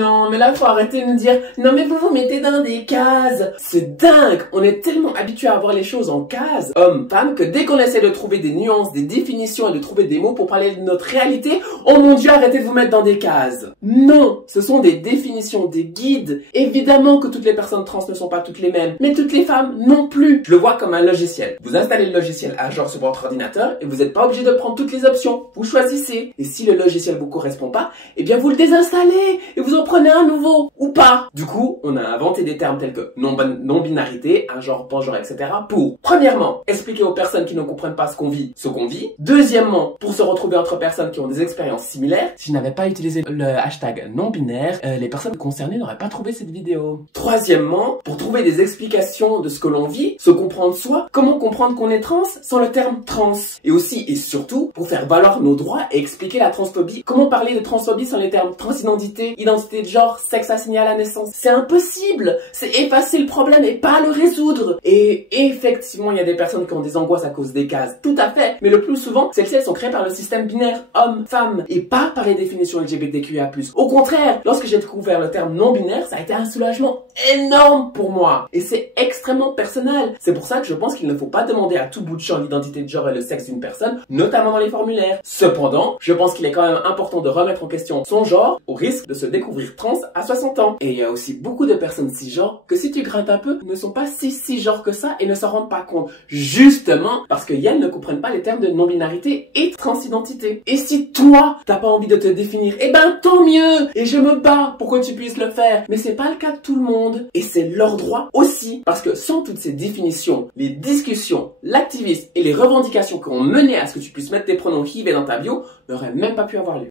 Non, mais là, faut arrêter de nous dire, non, mais vous vous mettez dans des cases. C'est dingue. On est tellement habitué à voir les choses en cases, hommes, femmes, que dès qu'on essaie de trouver des nuances, des définitions et de trouver des mots pour parler de notre réalité, oh mon Dieu, arrêtez de vous mettre dans des cases. Non, ce sont des définitions, des guides. Évidemment que toutes les personnes trans ne sont pas toutes les mêmes, mais toutes les femmes non plus. Je le vois comme un logiciel. Vous installez le logiciel à jour sur votre ordinateur et vous n'êtes pas obligé de prendre toutes les options. Vous choisissez. Et si le logiciel vous correspond pas, eh bien vous le désinstallez et vous en prenez un nouveau. Ou pas. Du coup, on a inventé des termes tels que non-binarité, un genre, pangenre, etc. pour, premièrement, expliquer aux personnes qui ne comprennent pas ce qu'on vit. Deuxièmement, pour se retrouver entre personnes qui ont des expériences similaires. Si je n'avais pas utilisé le hashtag non-binaire, les personnes concernées n'auraient pas trouvé cette vidéo. Troisièmement, pour trouver des explications de ce que l'on vit, se comprendre soi, comment comprendre qu'on est trans sans le terme trans. Et aussi et surtout, pour faire valoir nos droits et expliquer la transphobie. Comment parler de transphobie sans les termes transidentité, identité de genre, sexe assigné à la naissance? C'est impossible. C'est effacer le problème et pas le résoudre. Et effectivement, il y a des personnes qui ont des angoisses à cause des cases. Tout à fait. Mais le plus souvent, celles-ci, elles sont créées par le système binaire homme-femme et pas par les définitions LGBTQIA+. Au contraire, lorsque j'ai découvert le terme non-binaire, ça a été un soulagement énorme pour moi. Et c'est extrêmement personnel. C'est pour ça que je pense qu'il ne faut pas demander à tout bout de champ l'identité de genre et le sexe d'une personne, notamment dans les formulaires. Cependant, je pense qu'il est quand même important de remettre en question son genre au risque de se découvrir trans à 60 ans. Et il y a aussi beaucoup de personnes cisgenres que si tu grattes un peu, ne sont pas si cisgenres que ça et ne s'en rendent pas compte. Justement parce que elles ne comprennent pas les termes de non-binarité et transidentité. Et si toi, t'as pas envie de te définir, eh ben tant mieux. Et je me bats pour que tu puisses le faire. Mais c'est pas le cas de tout le monde. Et c'est leur droit aussi. Parce que sans toutes ces définitions, les discussions, l'activisme et les revendications qui ont mené à ce que tu puisses mettre tes pronoms HIV dans ta bio n'auraient même pas pu avoir lieu.